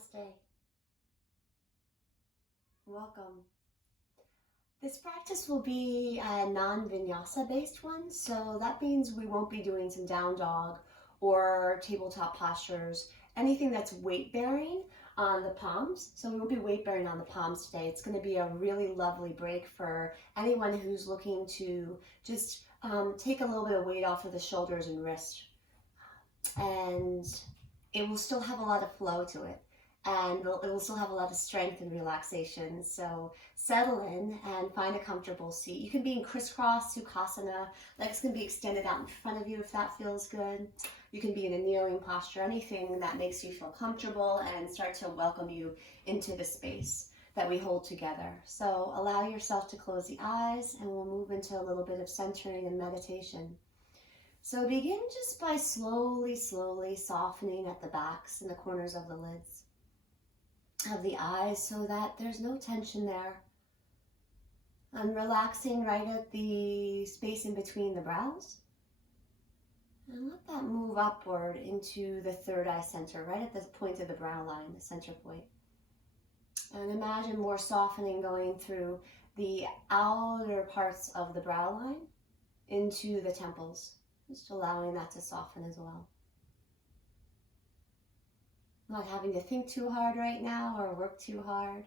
Namaste. Welcome. This practice will be a non-vinyasa based one, so that means we won't be doing some down dog or tabletop postures, anything that's weight bearing on the palms. So we won't be weight bearing on the palms today. It's going to be a really lovely break for anyone who's looking to just take a little bit of weight off of the shoulders and wrist. And it will still have a lot of flow to it, and it will still have a lot of strength and relaxation. So settle in and find a comfortable seat. You can be in crisscross Sukhasana, legs can be extended out in front of you if that feels good. You can be in a kneeling posture, anything that makes you feel comfortable and start to welcome you into the space that we hold together. So allow yourself to close the eyes, and we'll move into a little bit of centering and meditation. So begin just by slowly softening at the backs and the corners of the lids of the eyes so that there's no tension there. And relaxing right at the space in between the brows. And let that move upward into the third eye center, right at the point of the brow line, the center point. And imagine more softening going through the outer parts of the brow line into the temples. Just allowing that to soften as well. Not having to think too hard right now or work too hard.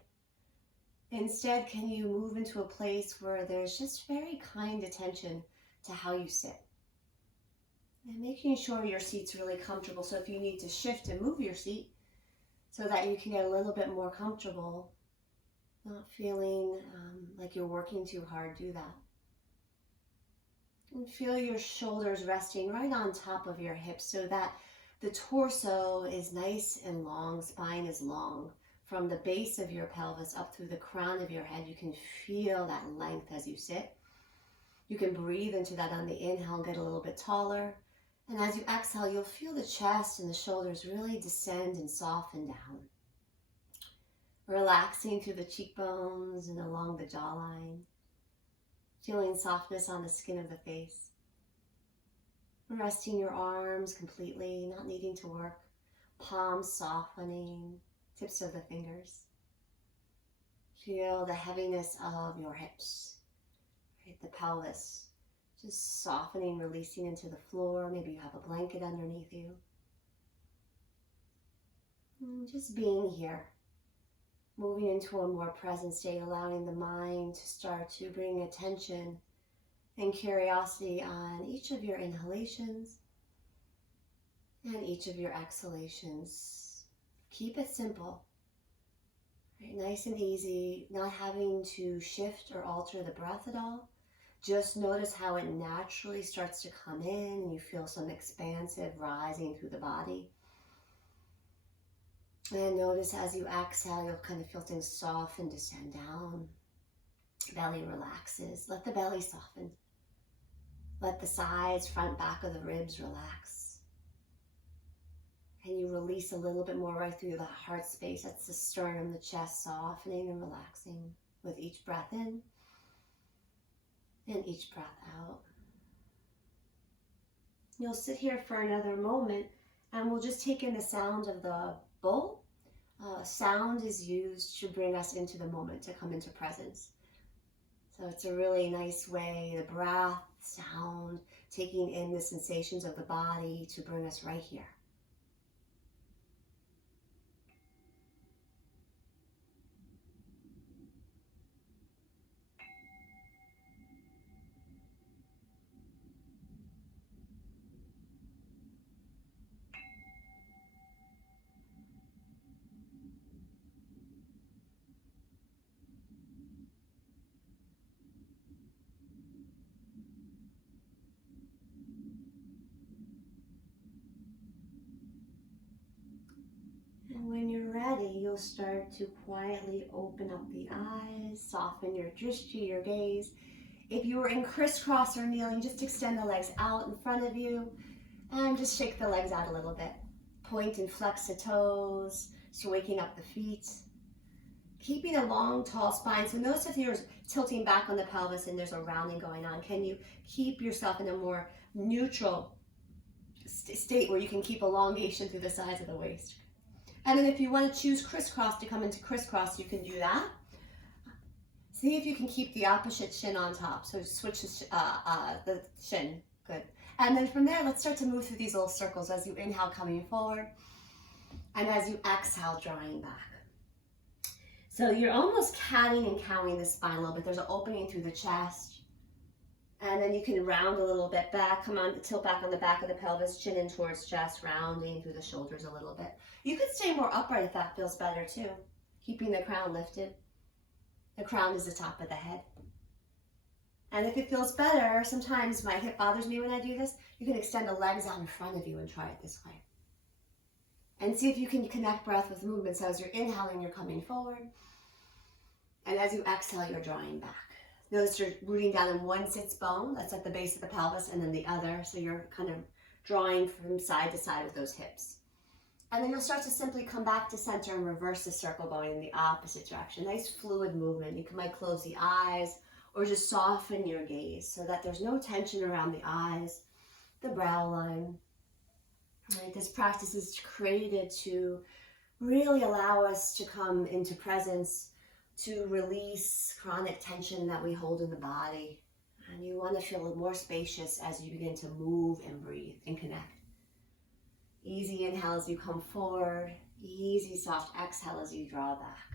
Instead, can you move into a place where there's just very kind attention to how you sit? And making sure your seat's really comfortable. So if you need to shift and move your seat so that you can get a little bit more comfortable, not feeling like you're working too hard, do that. And feel your shoulders resting right on top of your hips so that the torso is nice and long, spine is long. From the base of your pelvis up through the crown of your head, you can feel that length as you sit. You can breathe into that on the inhale and get a little bit taller. And as you exhale, you'll feel the chest and the shoulders really descend and soften down. Relaxing through the cheekbones and along the jawline. Feeling softness on the skin of the face. Resting your arms completely, not needing to work. Palms softening, tips of the fingers. Feel the heaviness of your hips, right? The pelvis. Just softening, releasing into the floor. Maybe you have a blanket underneath you. And just being here. Moving into a more present state, allowing the mind to start to bring attention and curiosity on each of your inhalations and each of your exhalations. Keep it simple, right? Nice and easy, not having to shift or alter the breath at all. Just notice how it naturally starts to come in and you feel some expansive rising through the body. And notice as you exhale, you'll kind of feel things soften, descend down. Belly relaxes. Let the belly soften. Let the sides, front, back of the ribs relax. And you release a little bit more right through the heart space. That's the sternum, the chest softening and relaxing with each breath in and each breath out. You'll sit here for another moment and we'll just take in the sound of the bowl. Sound is used to bring us into the moment, to come into presence. So it's a really nice way, the breath, sound, taking in the sensations of the body to bring us right here. And when you're ready, you'll start to quietly open up the eyes, soften your drishti, your gaze. If you were in crisscross or kneeling, just extend the legs out in front of you and just shake the legs out a little bit. Point and flex the toes, so waking up the feet. Keeping a long, tall spine. So notice if you're tilting back on the pelvis and there's a rounding going on, can you keep yourself in a more neutral state where you can keep elongation through the sides of the waist? And then if you want to choose crisscross to come into crisscross, you can do that. See if you can keep the opposite shin on top. So switch the shin. Good. And then from there, let's start to move through these little circles as you inhale, coming forward. And as you exhale, drawing back. So you're almost catting and cowing the spine a little bit. There's an opening through the chest. And then you can round a little bit back. Come on, tilt back on the back of the pelvis, chin in towards chest, rounding through the shoulders a little bit. You could stay more upright if that feels better too. Keeping the crown lifted. The crown is the top of the head. And if it feels better, sometimes my hip bothers me when I do this, you can extend the legs out in front of you and try it this way. And see if you can connect breath with movement. So as you're inhaling, you're coming forward. And as you exhale, you're drawing back. Notice you're rooting down in one sits bone, that's at the base of the pelvis, and then the other. So you're kind of drawing from side to side with those hips. And then you'll start to simply come back to center and reverse the circle going in the opposite direction. Nice fluid movement. You might close the eyes or just soften your gaze so that there's no tension around the eyes, the brow line. Right? This practice is created to really allow us to come into presence, to release chronic tension that we hold in the body. And you want to feel more spacious as you begin to move and breathe and connect. Easy inhale as you come forward. Easy soft exhale as you draw back.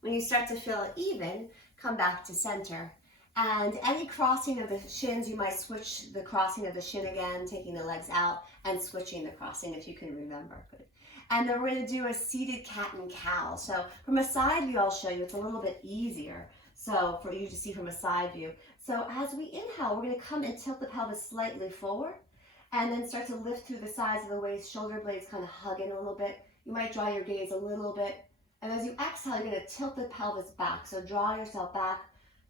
When you start to feel even, come back to center. And any crossing of the shins, you might switch the crossing of the shin again, taking the legs out and switching the crossing if you can remember. Good. And then we're going to do a seated cat and cow. So from a side view, I'll show you. It's a little bit easier. So for you to see from a side view. So as we inhale, we're going to come and tilt the pelvis slightly forward and then start to lift through the sides of the waist. Shoulder blades kind of hug in a little bit. You might draw your gaze a little bit. And as you exhale, you're going to tilt the pelvis back. So draw yourself back.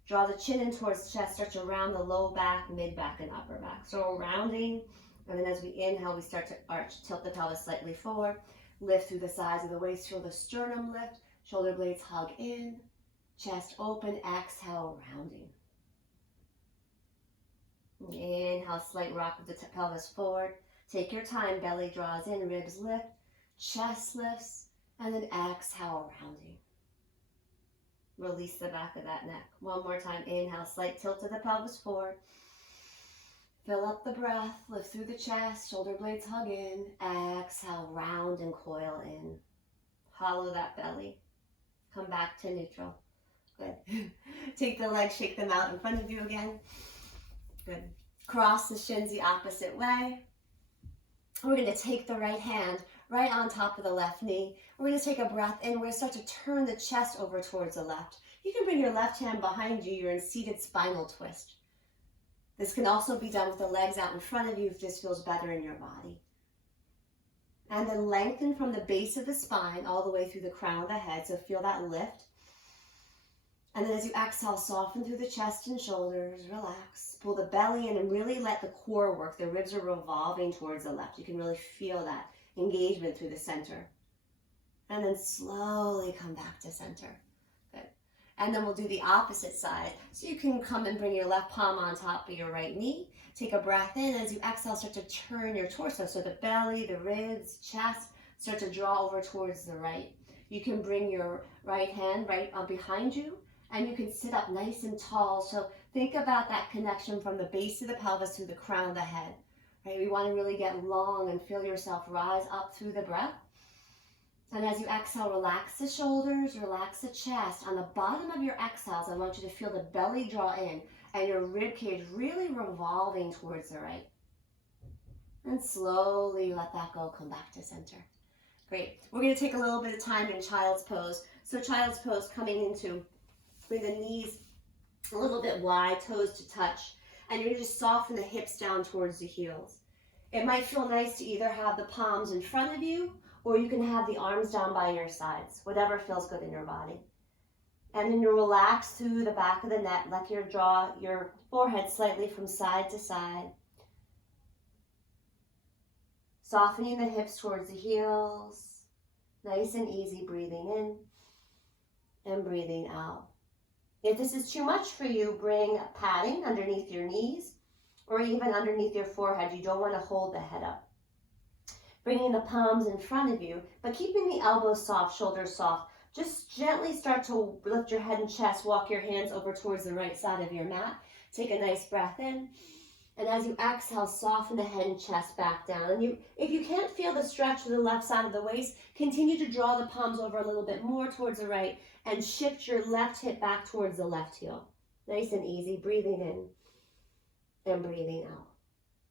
Draw the chin in towards the chest. Start to round the low back, mid back, and upper back. So rounding. And then as we inhale, we start to arch. Tilt the pelvis slightly forward. Lift through the sides of the waist. Feel the sternum lift. Shoulder blades hug in. Chest open. Exhale, rounding. Inhale, slight rock with the pelvis forward. Take your time. Belly draws in. Ribs lift. Chest lifts. And then exhale, rounding. Release the back of that neck. One more time. Inhale, slight tilt to the pelvis forward. Fill up the breath. Lift through the chest. Shoulder blades hug in. Exhale, round and coil in. Hollow that belly. Come back to neutral. Good. Take the legs, shake them out in front of you again. Good. Cross the shins the opposite way. We're going to take the right hand right on top of the left knee. We're going to take a breath in. We're going to start to turn the chest over towards the left. You can bring your left hand behind you. You're in seated spinal twist. This can also be done with the legs out in front of you if this feels better in your body. And then lengthen from the base of the spine all the way through the crown of the head. So feel that lift. And then as you exhale, soften through the chest and shoulders. Relax. Pull the belly in and really let the core work. The ribs are revolving towards the left. You can really feel that engagement through the center. And then slowly come back to center. Good. And then we'll do the opposite side. So you can come and bring your left palm on top of your right knee. Take a breath in. As you exhale, start to turn your torso. So the belly, the ribs, chest, start to draw over towards the right. You can bring your right hand right behind you. And you can sit up nice and tall. So think about that connection from the base of the pelvis to the crown of the head. Right? We want to really get long and feel yourself rise up through the breath. And as you exhale, relax the shoulders, relax the chest. On the bottom of your exhales, I want you to feel the belly draw in and your rib cage really revolving towards the right. And slowly let that go, come back to center. Great. We're going to take a little bit of time in child's pose. So child's pose, coming into, bring the knees a little bit wide, toes to touch. And you're going to just soften the hips down towards the heels. It might feel nice to either have the palms in front of you, or you can have the arms down by your sides, whatever feels good in your body. And then you relax through the back of the neck, let your forehead slightly from side to side. Softening the hips towards the heels, nice and easy, breathing in and breathing out. If this is too much for you, bring padding underneath your knees or even underneath your forehead. You don't want to hold the head up. bringing the palms in front of you, but keeping the elbows soft, shoulders soft. Just gently start to lift your head and chest, walk your hands over towards the right side of your mat. Take a nice breath in. And as you exhale, soften the head and chest back down. And if you can't feel the stretch to the left side of the waist, continue to draw the palms over a little bit more towards the right and shift your left hip back towards the left heel. Nice and easy, breathing in and breathing out.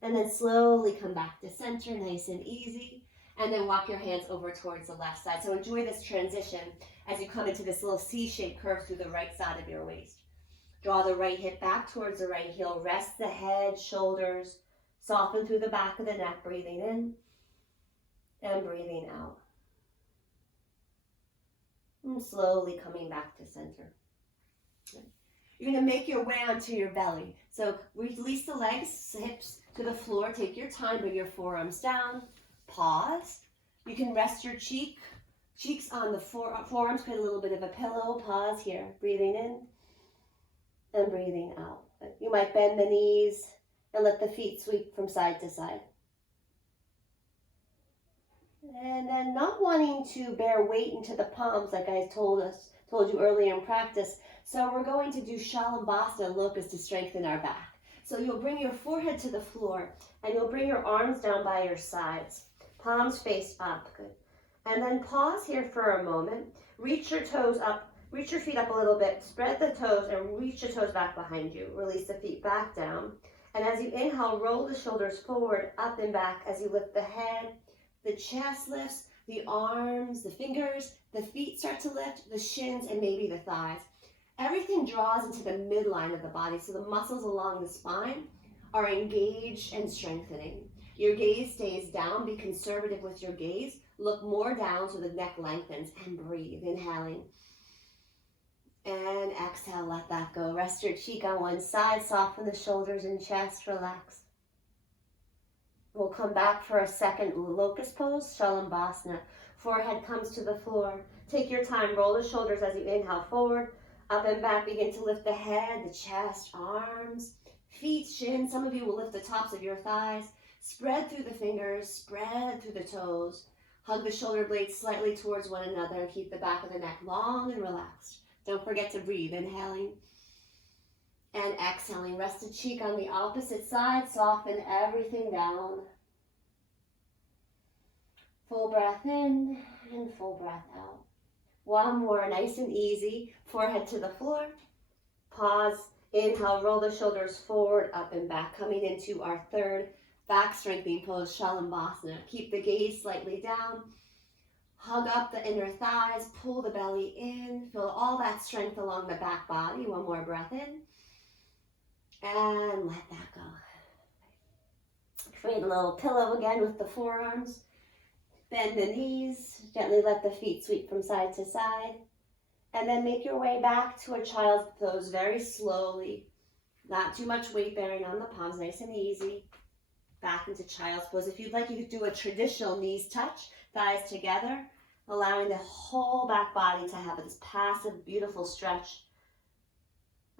And then slowly come back to center, nice and easy. And then walk your hands over towards the left side. So enjoy this transition as you come into this little C-shaped curve through the right side of your waist. Draw the right hip back towards the right heel. Rest the head, shoulders. Soften through the back of the neck, breathing in and breathing out. And slowly coming back to center. You're going to make your way onto your belly. So release the legs, hips to the floor. Take your time, bring your forearms down. Pause. You can rest your cheeks on the forearms, create a little bit of a pillow. Pause here, breathing in and breathing out. You might bend the knees and let the feet sweep from side to side. And then not wanting to bear weight into the palms like I told you earlier in practice. So we're going to do Shalabhasana locust to strengthen our back. So you'll bring your forehead to the floor and you'll bring your arms down by your sides. Palms face up, good. And then pause here for a moment. Reach your toes up, reach your feet up a little bit, spread the toes and reach the toes back behind you. Release the feet back down. And as you inhale, roll the shoulders forward, up and back as you lift the head, the chest lifts, the arms, the fingers, the feet start to lift, the shins and maybe the thighs. Everything draws into the midline of the body, so the muscles along the spine are engaged and strengthening. Your gaze stays down. Be conservative with your gaze. Look more down so the neck lengthens and breathe. Inhaling. And exhale, let that go. Rest your cheek on one side. Soften the shoulders and chest. Relax. We'll come back for a second locust pose, Shalabhasana. Forehead comes to the floor. Take your time. Roll the shoulders as you inhale forward. Up and back. Begin to lift the head, the chest, arms, feet, shins. Some of you will lift the tops of your thighs. Spread through the fingers, spread through the toes. Hug the shoulder blades slightly towards one another and keep the back of the neck long and relaxed. Don't forget to breathe, inhaling and exhaling. Rest a cheek on the opposite side, soften everything down. Full breath in and full breath out. One more, nice and easy. Forehead to the floor. Pause, inhale, roll the shoulders forward, up and back. Coming into our third back strengthening pose, Shalabhasana. Keep the gaze slightly down. Hug up the inner thighs, pull the belly in. Feel all that strength along the back body. One more breath in. And let that go. Create a little pillow again with the forearms. Bend the knees. Gently let the feet sweep from side to side. And then make your way back to a child's pose very slowly. Not too much weight bearing on the palms, nice and easy. Back into child's pose. If you'd like, you could do a traditional knees touch, thighs together, allowing the whole back body to have this passive, beautiful stretch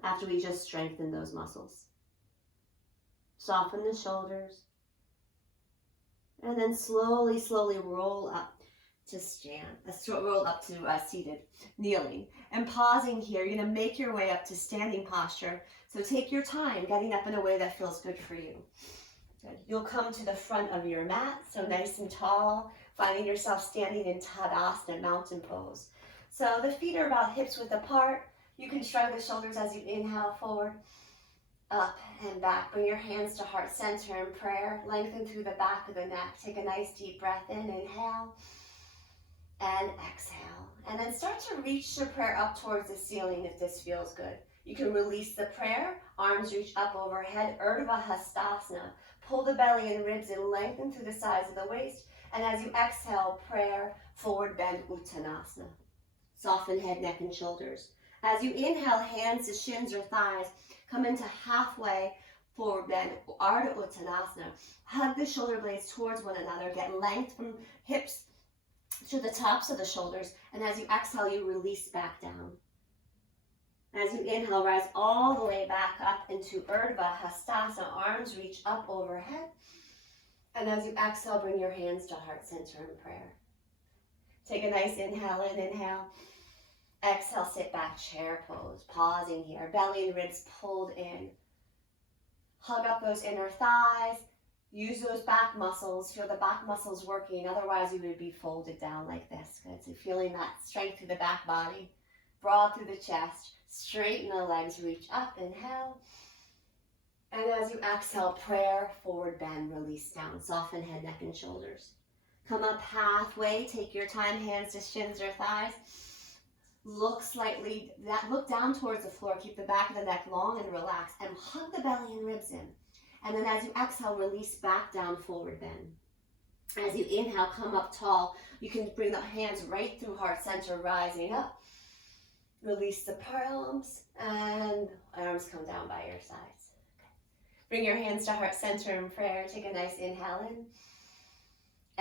after we just strengthen those muscles. Soften the shoulders. And then slowly, slowly roll up to stand. Roll up to seated, kneeling. And pausing here, you're going to make your way up to standing posture. So take your time getting up in a way that feels good for you. Good. You'll come to the front of your mat, so nice and tall, finding yourself standing in Tadasana, mountain pose. So the feet are about hips width apart. You can shrug the shoulders as you inhale forward, up and back. Bring your hands to heart center in prayer. Lengthen through the back of the neck. Take a nice deep breath in, inhale, and exhale. And then start to reach your prayer up towards the ceiling if this feels good. You can release the prayer, arms reach up overhead, Urdhva Hastasana. Pull the belly and ribs and lengthen through the sides of the waist. And as you exhale, prayer, forward bend, Uttanasana. Soften head, neck, and shoulders. As you inhale, hands to shins or thighs, come into halfway forward bend, Ardha Uttanasana. Hug the shoulder blades towards one another. Get length from hips to the tops of the shoulders. And as you exhale, you release back down. As you inhale, rise all the way back up into Urdhva Hastasana. Arms reach up overhead. And as you exhale, bring your hands to heart center in prayer. Take a nice inhale in, inhale. Exhale, sit back, chair pose. Pausing here, belly and ribs pulled in. Hug up those inner thighs. Use those back muscles. Feel the back muscles working. Otherwise, you would be folded down like this. Good. So feeling that strength through the back body. Broad through the chest. Straighten the legs. Reach up. Inhale. And as you exhale, prayer, forward bend, release down. Soften head, neck, and shoulders. Come up halfway. Take your time. Hands to shins or thighs. Look down towards the floor. Keep the back of the neck long and relax. And hug the belly and ribs in. And then as you exhale, release back down, forward bend. As you inhale, come up tall. You can bring the hands right through heart center, rising up. Release the palms, and arms come down by your sides. Bring your hands to heart center in prayer. Take a nice inhale in.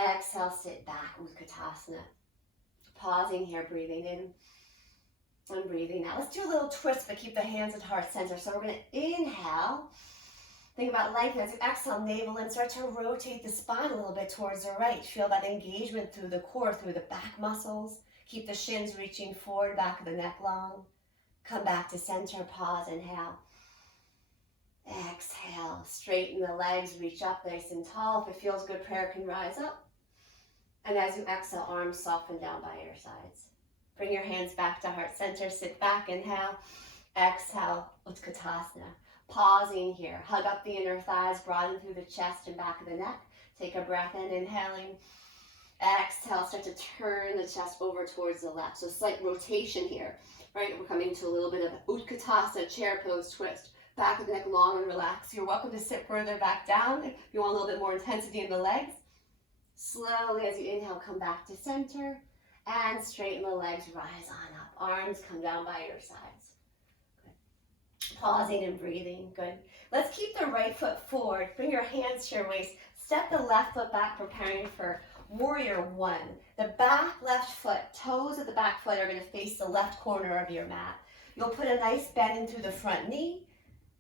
Exhale, sit back, Utkatasana. Pausing here, breathing in. And breathing out. Let's do a little twist, but keep the hands at heart center. So we're going to inhale. Think about length. As you exhale, navel in. Start to rotate the spine a little bit towards the right. Feel that engagement through the core, through the back muscles. Keep the shins reaching forward, back of the neck long. Come back to center. Pause. Inhale. Exhale. Straighten the legs. Reach up nice and tall. If it feels good, prayer can rise up. And as you exhale, arms soften down by your sides. Bring your hands back to heart center. Sit back. Inhale. Exhale. Utkatasana. Pausing here. Hug up the inner thighs. Broaden through the chest and back of the neck. Take a breath in. Inhaling. Exhale. Start to turn the chest over towards the left. So slight rotation here. Right? We're coming to a little bit of Utkatasana, chair pose twist. Back of the neck long and relaxed. You're welcome to sit further back down if you want a little bit more intensity in the legs. Slowly as you inhale, come back to center. And straighten the legs, rise on up. Arms come down by your sides. Good. Pausing and breathing. Good. Let's keep the right foot forward. Bring your hands to your waist. Step the left foot back, preparing for warrior one. The back left foot, toes of the back foot are going to face the left corner of your mat. You'll put a nice bend into the front knee.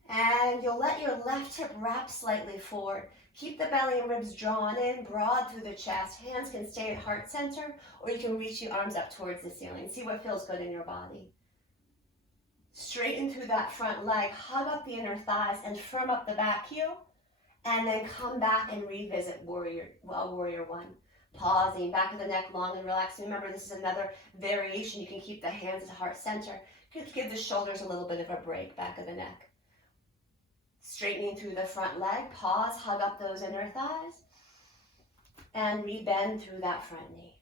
And you'll let your left hip wrap slightly forward. Keep the belly and ribs drawn in, broad through the chest. Hands can stay at heart center, or you can reach your arms up towards the ceiling. See what feels good in your body. Straighten through that front leg, hug up the inner thighs, and firm up the back heel. And then come back and revisit warrior one. Pausing, back of the neck long and relaxed. Remember, this is another variation. You can keep the hands at heart center. Give the shoulders a little bit of a break, back of the neck. Straightening through the front leg, pause, hug up those inner thighs, and rebend through that front knee.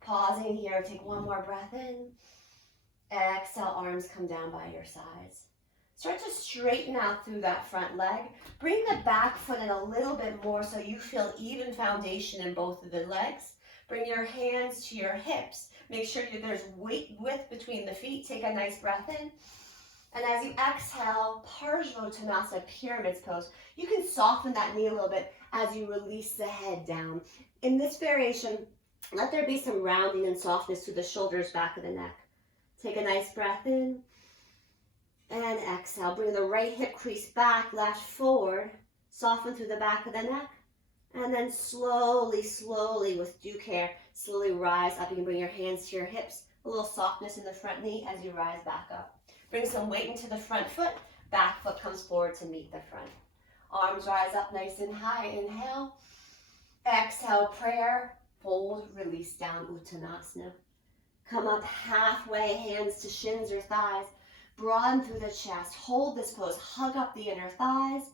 Pausing here, take one more breath in. Exhale, arms come down by your sides. Start to straighten out through that front leg. Bring the back foot in a little bit more so you feel even foundation in both of the legs. Bring your hands to your hips. Make sure there's width between the feet. Take a nice breath in. And as you exhale, Parsvottanasana, pyramid pose, you can soften that knee a little bit as you release the head down. In this variation, let there be some rounding and softness through the shoulders, back of the neck. Take a nice breath in and exhale. Bring the right hip crease back, left forward, soften through the back of the neck. And then slowly, with due care, slowly rise up. You can bring your hands to your hips, a little softness in the front knee as you rise back up. Bring some weight into the front foot. Back foot comes forward to meet the front. Arms rise up nice and high. Inhale. Exhale, prayer. Fold, release down, Uttanasana. Come up halfway, hands to shins or thighs. Broaden through the chest. Hold this pose. Hug up the inner thighs.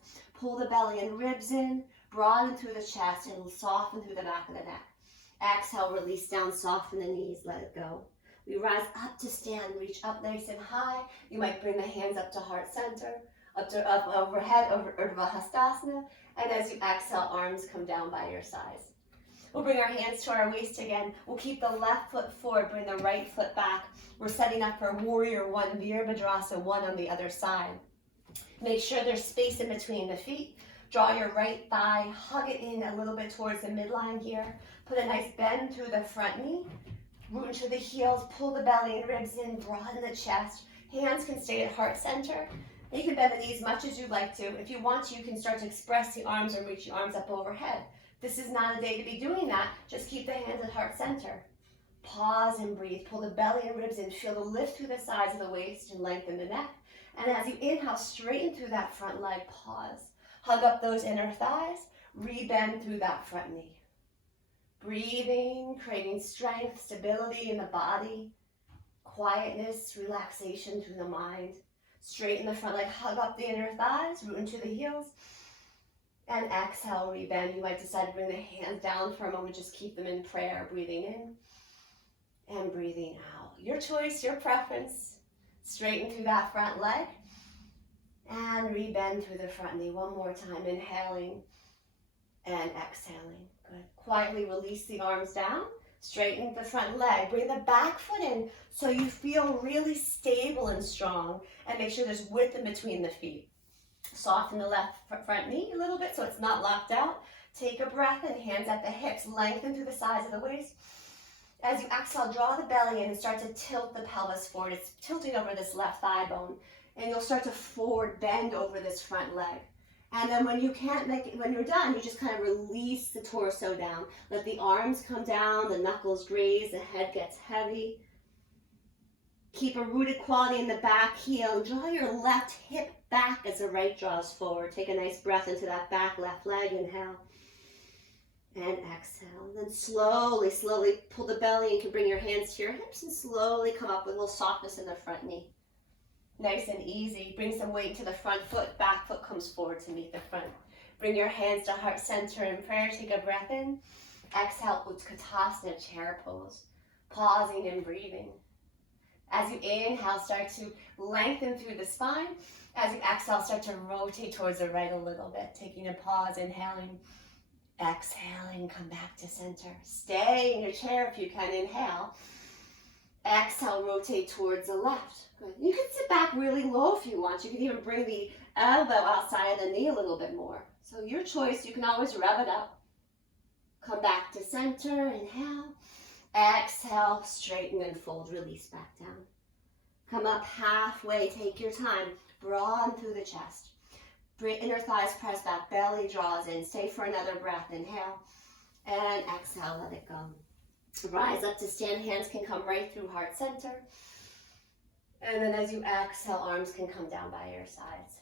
Pull the belly and ribs in. Broaden through the chest and soften through the back of the neck. Exhale, release down, soften the knees, let it go. We rise up to stand, reach up nice and high. You might bring the hands up to heart center, up overhead, over Urdhva Hastasana. And as you exhale, arms come down by your sides. We'll bring our hands to our waist again. We'll keep the left foot forward, bring the right foot back. We're setting up for warrior one, Virabhadrasana one on the other side. Make sure there's space in between the feet. Draw your right thigh, hug it in a little bit towards the midline here. Put a nice bend through the front knee. Root into the heels, pull the belly and ribs in, broaden the chest. Hands can stay at heart center. You can bend the knees as much as you'd like to. If you want to, you can start to express the arms and reach the arms up overhead. This is not a day to be doing that. Just keep the hands at heart center. Pause and breathe. Pull the belly and ribs in. Feel the lift through the sides of the waist and lengthen the neck. And as you inhale, straighten through that front leg. Pause. Hug up those inner thighs. Rebend through that front knee. Breathing, creating strength, stability in the body. Quietness, relaxation through the mind. Straighten the front leg. Hug up the inner thighs. Root into the heels. And exhale, rebend. You might decide to bring the hands down for a moment. Just keep them in prayer. Breathing in and breathing out. Your choice, your preference. Straighten through that front leg. And rebend through the front knee. One more time. Inhaling and exhaling. Good. Quietly release the arms down. Straighten the front leg. Bring the back foot in so you feel really stable and strong. And make sure there's width in between the feet. Soften the left front knee a little bit so it's not locked out. Take a breath in, hands at the hips, lengthen through the sides of the waist. As you exhale, draw the belly in and start to tilt the pelvis forward. It's tilting over this left thigh bone. And you'll start to forward bend over this front leg. And then when you're done, you just kind of release the torso down. Let the arms come down, the knuckles graze, the head gets heavy. Keep a rooted quality in the back heel. Draw your left hip back as the right draws forward. Take a nice breath into that back left leg. Inhale and exhale. Then slowly, slowly pull the belly. You can bring your hands to your hips and slowly come up with a little softness in the front knee. Nice and easy. Bring some weight to the front foot. Back foot comes forward to meet the front. Bring your hands to heart center in prayer. Take a breath in. Exhale, Utkatasana, chair pose. Pausing and breathing. As you inhale, start to lengthen through the spine. As you exhale, start to rotate towards the right a little bit. Taking a pause, inhaling, exhaling, come back to center. Stay in your chair if you can. Inhale. Exhale, rotate towards the left. Good. You can sit back really low if you want. You can even bring the elbow outside of the knee a little bit more. So your choice, you can always rev it up. Come back to center, inhale. Exhale, straighten and fold, release back down. Come up halfway, take your time. Broaden through the chest. Inner thighs press back, belly draws in. Stay for another breath, inhale. And exhale, let it go. Rise up to stand, hands can come right through heart center. And then as you exhale, arms can come down by your sides.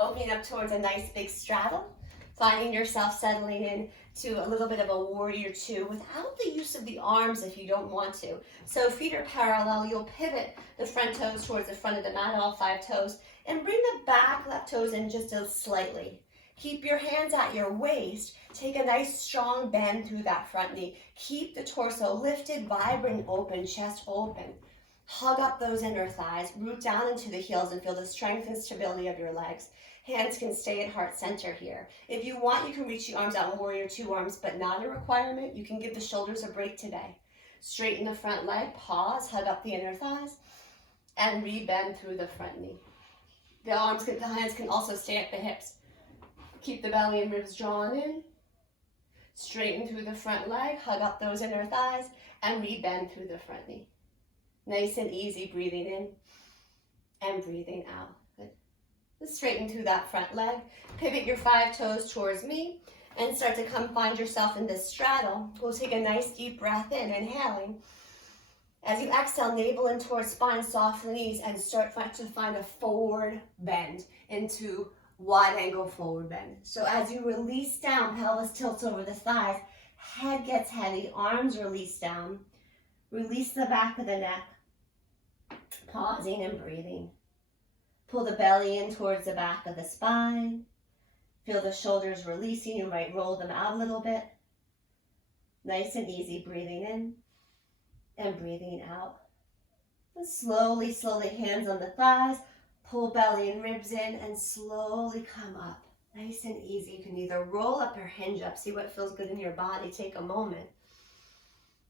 Opening up towards a nice big straddle. Finding yourself settling in to a little bit of a warrior two without the use of the arms if you don't want to. So feet are parallel. You'll pivot the front toes towards the front of the mat, all 5 toes, and bring the back left toes in just slightly. Keep your hands at your waist. Take a nice strong bend through that front knee. Keep the torso lifted, vibrant, open, chest open. Hug up those inner thighs. Root down into the heels and feel the strength and stability of your legs. Hands can stay at heart center here. If you want, you can reach the arms out in warrior two arms, but not a requirement. You can give the shoulders a break today. Straighten the front leg, pause, hug up the inner thighs, and rebend through the front knee. The hands can also stay at the hips. Keep the belly and ribs drawn in. Straighten through the front leg, hug up those inner thighs, and rebend through the front knee. Nice and easy, breathing in and breathing out. Good. Let's straighten through that front leg. Pivot your 5 toes towards me and start to come find yourself in this straddle. We'll take a nice deep breath in, inhaling. As you exhale, navel in towards spine, soft the knees, and start to find a forward bend into wide angle forward bend. So as you release down, pelvis tilts over the thighs, head gets heavy, arms release down. Release the back of the neck, pausing and breathing. Pull the belly in towards the back of the spine. Feel the shoulders releasing. You might roll them out a little bit. Nice and easy, breathing in and breathing out. And slowly, slowly, hands on the thighs. Pull belly and ribs in and slowly come up. Nice and easy. You can either roll up or hinge up. See what feels good in your body. Take a moment.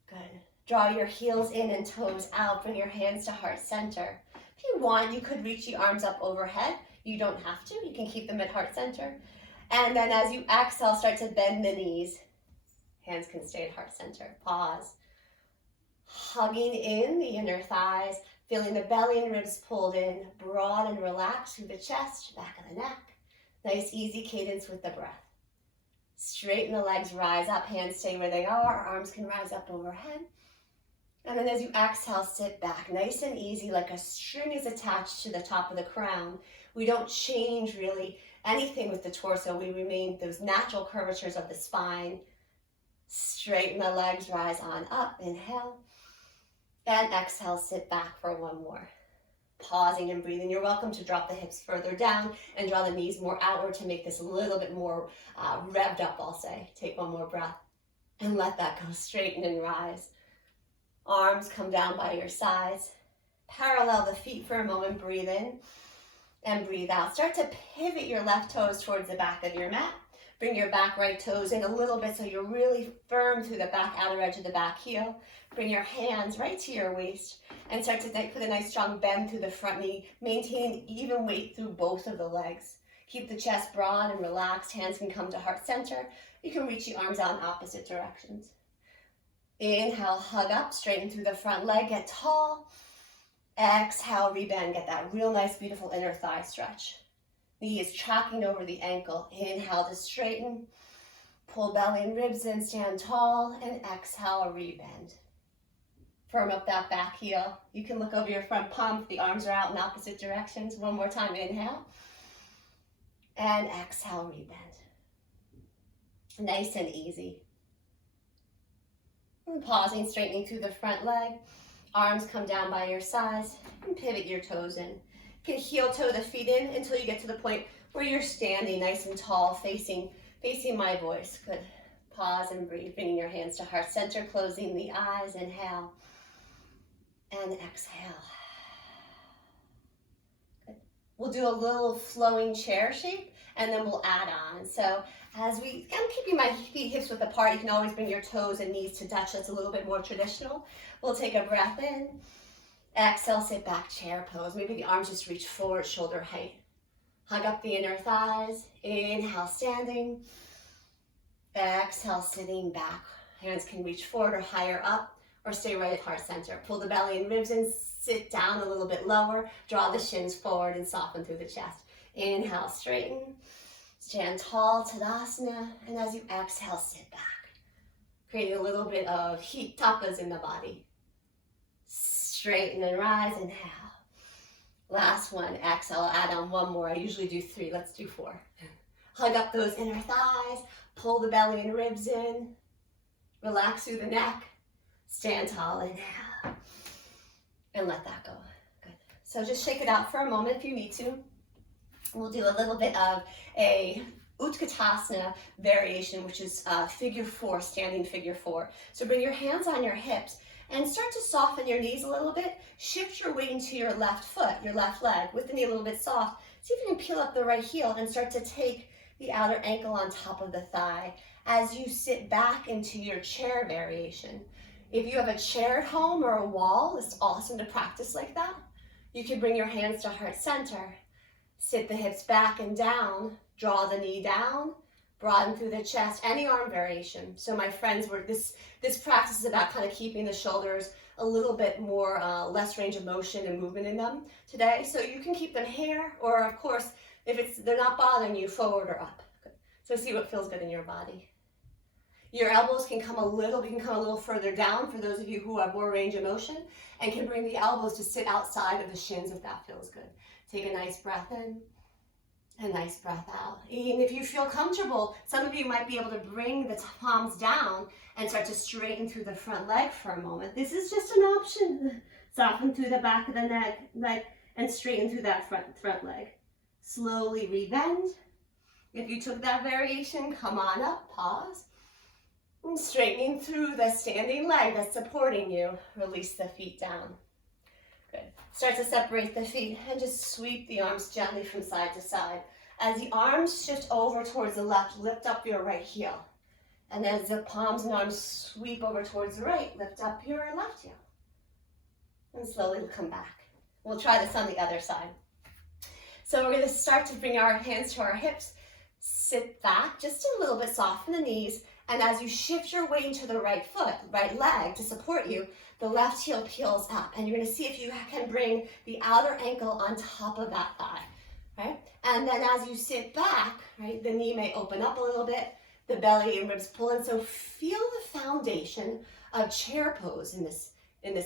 Good. Draw your heels in and toes out. Bring your hands to heart center. If you want, you could reach the arms up overhead. You don't have to. You can keep them at heart center. And then as you exhale, start to bend the knees. Hands can stay at heart center. Pause. Hugging in the inner thighs. Feeling the belly and ribs pulled in, broad and relaxed through the chest, back of the neck. Nice easy cadence with the breath. Straighten the legs, rise up, hands stay where they are, arms can rise up overhead. And then as you exhale, sit back, nice and easy, like a string is attached to the top of the crown. We don't change really anything with the torso. We remain those natural curvatures of the spine. Straighten the legs, rise on up, inhale. And exhale, sit back for one more. Pausing and breathing. You're welcome to drop the hips further down and draw the knees more outward to make this a little bit more revved up, I'll say. Take one more breath and let that go. Straighten and rise. Arms come down by your sides. Parallel the feet for a moment. Breathe in and breathe out. Start to pivot your left toes towards the back of your mat. Bring your back right toes in a little bit so you're really firm through the back outer edge of the back heel. Bring your hands right to your waist and start to put a nice strong bend through the front knee. Maintain even weight through both of the legs. Keep the chest broad and relaxed. Hands can come to heart center. You can reach the arms out in opposite directions. Inhale, hug up, straighten through the front leg, get tall. Exhale, rebend, get that real nice, beautiful inner thigh stretch. Knee is tracking over the ankle. Inhale to straighten. Pull belly and ribs in, stand tall, and exhale, rebend. Firm up that back heel. You can look over your front palm if the arms are out in opposite directions. One more time, inhale. And exhale, rebend. Nice and easy. And pausing, straightening through the front leg. Arms come down by your sides and pivot your toes in. You can heel toe the feet in until you get to the point where you're standing nice and tall, facing my voice. Good. Pause and breathe, bringing your hands to heart center, closing the eyes. Inhale and exhale. Good. We'll do a little flowing chair shape and then we'll add on. So as I'm keeping my feet hips width apart, you can always bring your toes and knees to touch. That's a little bit more traditional. We'll take a breath in. Exhale, sit back, chair pose. Maybe the arms just reach forward, shoulder height. Hug up the inner thighs. Inhale, standing. Exhale, sitting back. Hands can reach forward or higher up or stay right at heart center. Pull the belly and ribs in, sit down a little bit lower. Draw the shins forward and soften through the chest. Inhale, straighten. Stand tall, Tadasana. And as you exhale, sit back. Creating a little bit of heat tapas in the body. Straighten and rise, inhale. Last one, exhale, add on one more. I usually do 3, let's do 4. Hug up those inner thighs, pull the belly and ribs in, relax through the neck, stand tall, inhale, and let that go. Good. So just shake it out for a moment if you need to. We'll do a little bit of a Utkatasana variation, which is figure 4, standing figure 4. So bring your hands on your hips and start to soften your knees a little bit. Shift your weight into your left foot, your left leg, with the knee a little bit soft. See if you can peel up the right heel and start to take the outer ankle on top of the thigh as you sit back into your chair variation. If you have a chair at home or a wall, it's awesome to practice like that. You can bring your hands to heart center. Sit the hips back and down, draw the knee down, broaden through the chest, any arm variation. So my friends, this practice is about kind of keeping the shoulders a little bit more, less range of motion and movement in them today. So you can keep them here, or of course, if they're not bothering you, forward or up. Good. So see what feels good in your body. Your elbows can come a little further down for those of you who have more range of motion, and can bring the elbows to sit outside of the shins if that feels good. Take a nice breath in. A nice breath out. And if you feel comfortable, some of you might be able to bring the palms down and start to straighten through the front leg for a moment. This is just an option. Soften through the back of the neck and straighten through that front leg. Slowly rebend. If you took that variation, come on up, pause. And straightening through the standing leg that's supporting you. Release the feet down. Good. Start to separate the feet and just sweep the arms gently from side to side. As the arms shift over towards the left, lift up your right heel. And as the palms and arms sweep over towards the right, lift up your left heel. And slowly come back. We'll try this on the other side. So we're going to start to bring our hands to our hips. Sit back just a little bit, soften the knees, And as you shift your weight into the right foot, right leg to support you, the left heel peels up. And you're gonna see if you can bring the outer ankle on top of that thigh, right? And then as you sit back, right, the knee may open up a little bit, the belly and ribs pull in. So feel the foundation of chair pose in this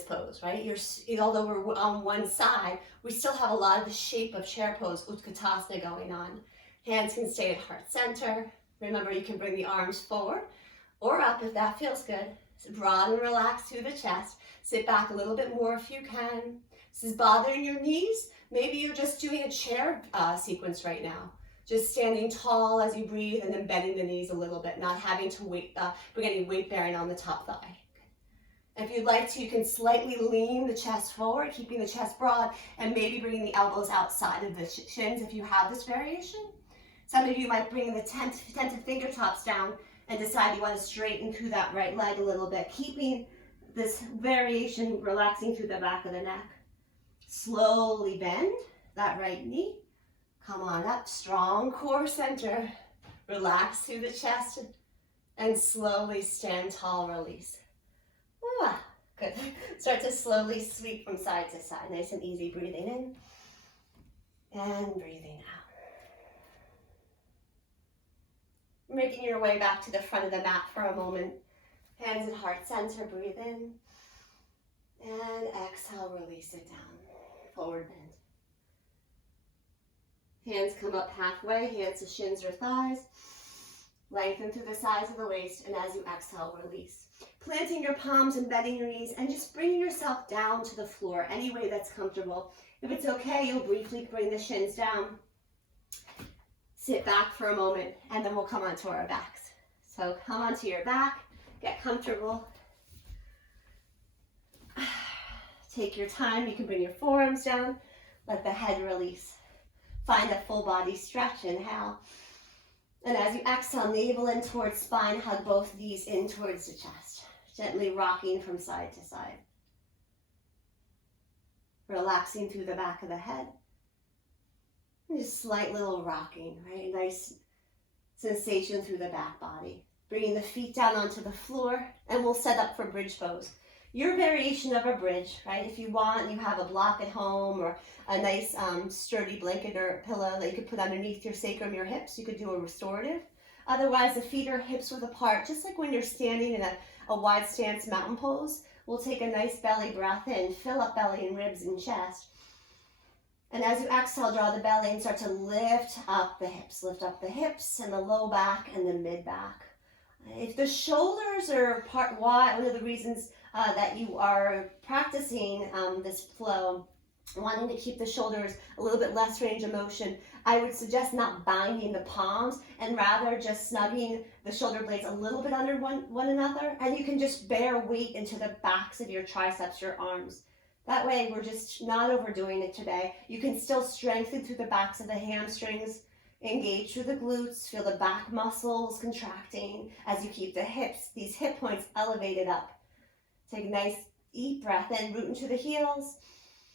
pose, right? Although we're on one side, we still have a lot of the shape of chair pose, Utkatasana, going on. Hands can stay at heart center. Remember, you can bring the arms forward or up if that feels good. So broad and relax through the chest. Sit back a little bit more if you can. This is bothering your knees. Maybe you're just doing a chair sequence right now. Just standing tall as you breathe and then bending the knees a little bit, not having to bring any weight bearing on the top thigh. If you'd like to, you can slightly lean the chest forward, keeping the chest broad, and maybe bringing the elbows outside of the shins if you have this variation. Some of you might bring the tented fingertips down and decide you want to straighten through that right leg a little bit, keeping this variation relaxing through the back of the neck. Slowly bend that right knee. Come on up, strong core center. Relax through the chest and slowly stand tall, release. Ooh, good. Start to slowly sweep from side to side. Nice and easy, breathing in and breathing out. Making your way back to the front of the mat for a moment. Hands at heart center, breathe in. And exhale, release it down. Forward bend. Hands come up halfway, hands to shins or thighs. Lengthen through the sides of the waist, and as you exhale, release. Planting your palms and bending your knees, and just bringing yourself down to the floor, any way that's comfortable. If it's okay, you'll briefly bring the shins down. Sit back for a moment, and then we'll come onto our backs. So come onto your back, get comfortable. Take your time, you can bring your forearms down, let the head release. Find a full body stretch, inhale. And as you exhale, navel in towards spine, hug both knees in towards the chest. Gently rocking from side to side. Relaxing through the back of the head. And just slight little rocking, right? Nice sensation through the back body. Bringing the feet down onto the floor, and we'll set up for bridge pose. Your variation of a bridge, right? If you want, you have a block at home or a nice sturdy blanket or pillow that you could put underneath your sacrum, your hips. You could do a restorative. Otherwise, the feet are hips width apart, just like when you're standing in a wide stance mountain pose. We'll take a nice belly breath in, fill up belly and ribs and chest. And as you exhale, draw the belly and start to lift up the hips. Lift up the hips and the low back and the mid back. If the shoulders are part wide, one of the reasons that you are practicing this flow, wanting to keep the shoulders a little bit less range of motion, I would suggest not binding the palms and rather just snugging the shoulder blades a little bit under one another, and you can just bear weight into the backs of your triceps, your arms. That way we're just not overdoing it today. You can still strengthen through the backs of the hamstrings, engage through the glutes, feel the back muscles contracting as you keep the hips, these hip points elevated up. Take a nice deep breath in, root into the heels.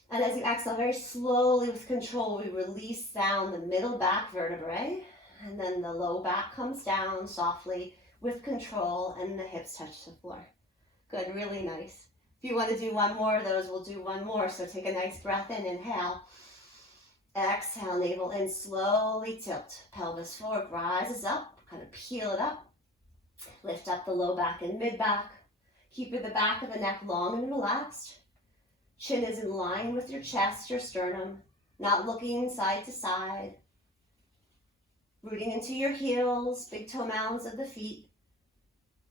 And as you exhale, very slowly with control, we release down the middle back vertebrae. And then the low back comes down softly with control, and the hips touch the floor. Good, really nice. If you want to do one more of those, we'll do one more. So take a nice breath in, inhale. Exhale, navel in, slowly tilt. Pelvis forward, rises up, kind of peel it up. Lift up the low back and mid back. Keep the back of the neck long and relaxed. Chin is in line with your chest, your sternum, not looking side to side. Rooting into your heels, big toe mounds of the feet.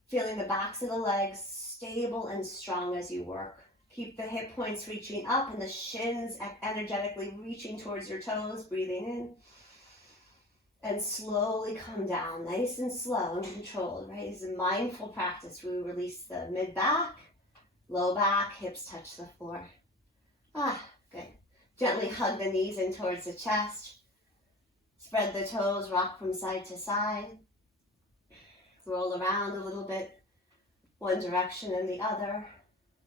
Feeling the backs of the legs stable and strong as you work. Keep the hip points reaching up and the shins energetically reaching towards your toes, breathing in. And slowly come down, nice and slow and controlled, right? It's a mindful practice. We release the mid back, low back, hips touch the floor. Good. Gently hug the knees in towards the chest. Spread the toes, rock from side to side. Roll around a little bit, one direction and the other.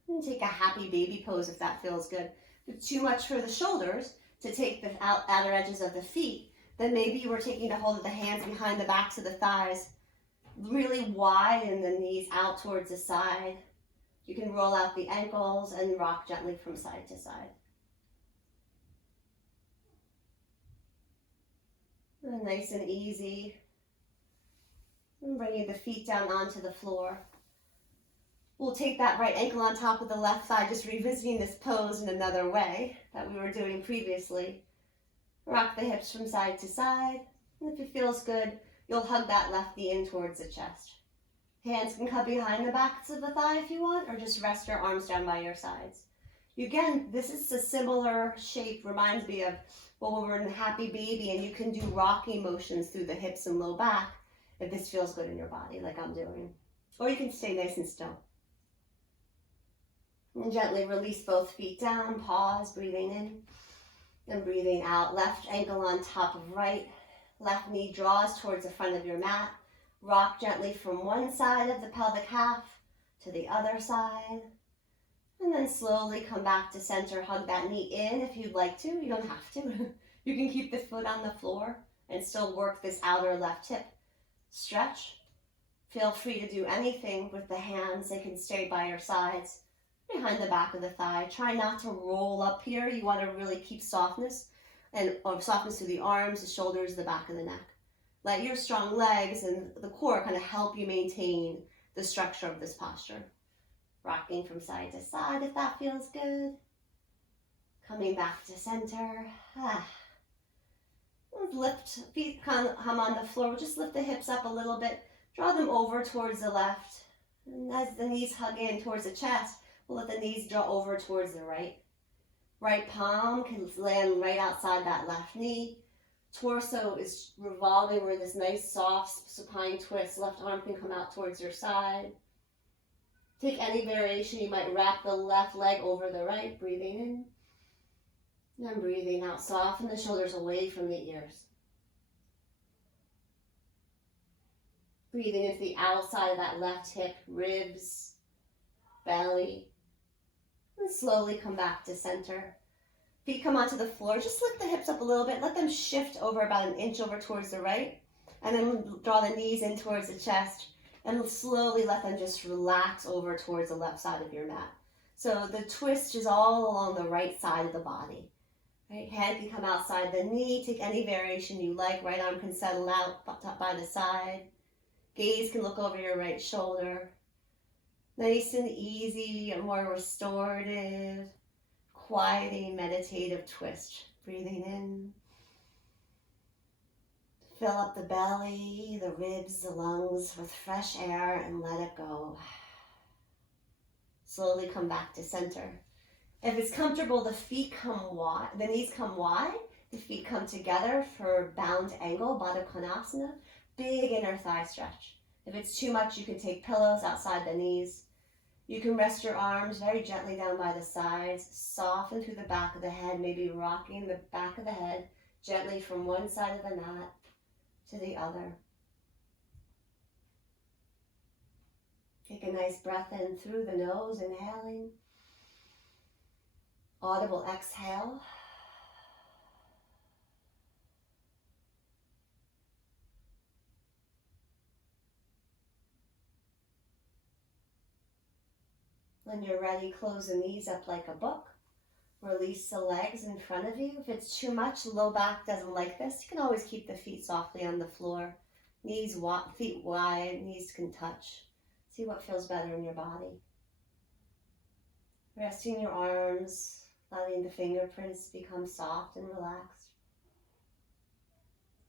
And take a happy baby pose if that feels good. If too much for the shoulders, to take the outer edges of the feet, then maybe you were taking a hold of the hands behind the backs of the thighs really widen the knees out towards the side. You can roll out the ankles and rock gently from side to side. And nice and easy. And bringing the feet down onto the floor. We'll take that right ankle on top of the left thigh, just revisiting this pose in another way that we were doing previously. Rock the hips from side to side. And if it feels good, you'll hug that left knee in towards the chest. Hands can come behind the backs of the thigh if you want, or just rest your arms down by your sides. Again, this is a similar shape, reminds me of when we were in Happy Baby, and you can do rocking motions through the hips and low back if this feels good in your body, like I'm doing. Or you can stay nice and still. And gently release both feet down, pause, breathing in and breathing out. Left ankle on top of right, left knee draws towards the front of your mat. Rock gently from one side of the pelvic half to the other side. And then slowly come back to center. Hug that knee in if you'd like to. You don't have to. You can keep the foot on the floor and still work this outer left hip. Stretch. Feel free to do anything with the hands. They can stay by your sides, behind the back of the thigh. Try not to roll up here. You want to really keep softness, or softness through the arms, the shoulders, the back of the neck. Let your strong legs and the core kind of help you maintain the structure of this posture. Rocking from side to side if that feels good. Coming back to center. Lift, feet hum on the floor. We'll just lift the hips up a little bit. Draw them over towards the left. And as the knees hug in towards the chest, we'll let the knees draw over towards the right. Right palm can land right outside that left knee. Torso is revolving. We're in this nice soft supine twist. Left arm can come out towards your side. Take any variation. You might wrap the left leg over the right, breathing in. And breathing out. Soften the shoulders away from the ears. Breathing into the outside of that left hip, ribs, belly. And slowly come back to center. Feet come onto the floor. Just lift the hips up a little bit. Let them shift over about an inch over towards the right. And then draw the knees in towards the chest. And slowly let them just relax over towards the left side of your mat. So the twist is all along the right side of the body. Right hand can come outside the knee. Take any variation you like. Right arm can settle out by the side. Gaze can look over your right shoulder. Nice and easy, a more restorative, quieting, meditative twist. Breathing in. Fill up the belly, the ribs, the lungs with fresh air and let it go. Slowly come back to center. If it's comfortable, the feet come wide, the knees come wide, the feet come together for bound angle, Baddha Konasana. Big inner thigh stretch. If it's too much, you can take pillows outside the knees. You can rest your arms very gently down by the sides. Soften through the back of the head, maybe rocking the back of the head gently from one side of the mat to the other. Take a nice breath in through the nose, inhaling. Audible exhale. When you're ready, close the knees up like a book. Release the legs in front of you. If it's too much, low back doesn't like this, you can always keep the feet softly on the floor. Knees feet wide, knees can touch. See what feels better in your body. Resting your arms, letting the fingerprints become soft and relaxed.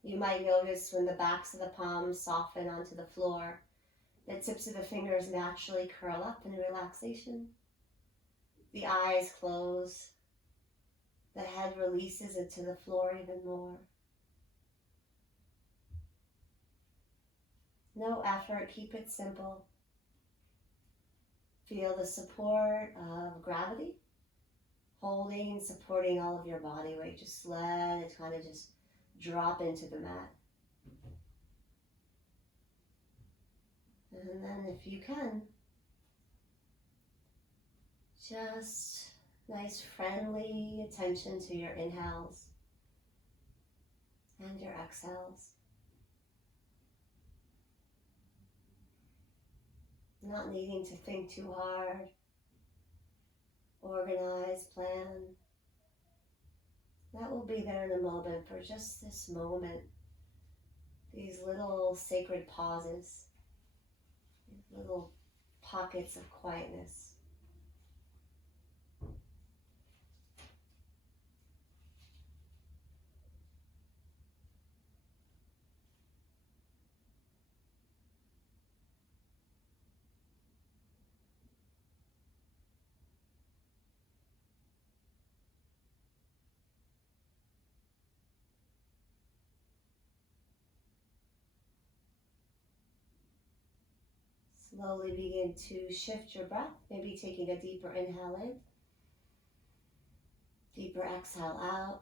You might notice when the backs of the palms soften onto the floor, the tips of the fingers naturally curl up in relaxation. The eyes close. The head releases into the floor even more. No effort, keep it simple. Feel the support of gravity, holding, supporting all of your body weight. Just let it kind of just drop into the mat. And then if you can, just nice friendly attention to your inhales and your exhales. not needing to think too hard, organize, plan. That will be there in a moment for just this moment, these little sacred pauses, these little pockets of quietness. Slowly begin to shift your breath, maybe taking a deeper inhale in, deeper exhale out,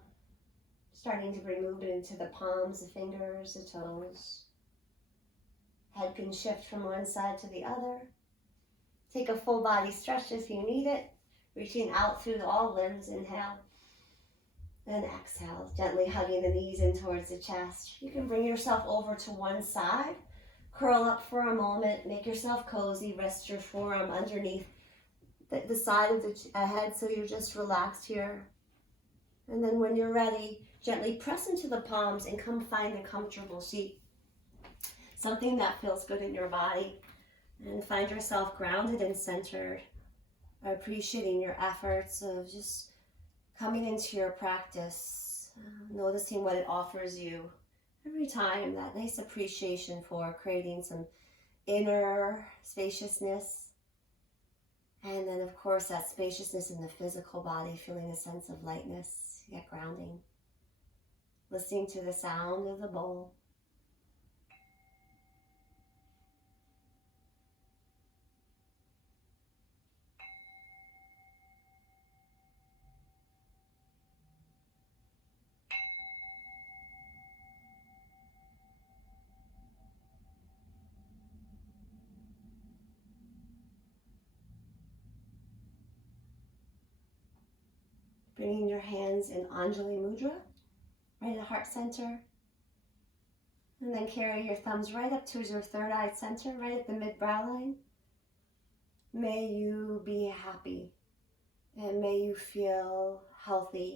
starting to bring movement into the palms, the fingers, the toes. Head can shift from one side to the other. Take a full body stretch if you need it, reaching out through all limbs, inhale. And exhale, gently hugging the knees in towards the chest. You can bring yourself over to one side, curl up for a moment, make yourself cozy, rest your forearm underneath the side of the head so you're just relaxed here. And then when you're ready, gently press into the palms and come find a comfortable seat. Something that feels good in your body. And find yourself grounded and centered, appreciating your efforts of just coming into your practice, noticing what it offers you every time, that nice appreciation for creating some inner spaciousness. And then of course that spaciousness in the physical body, feeling a sense of lightness, yet grounding. Listening to the sound of the bowl. Bringing your hands in Anjali Mudra, right at heart center. And then carry your thumbs right up towards your third eye center, right at the mid-brow line. May you be happy and may you feel healthy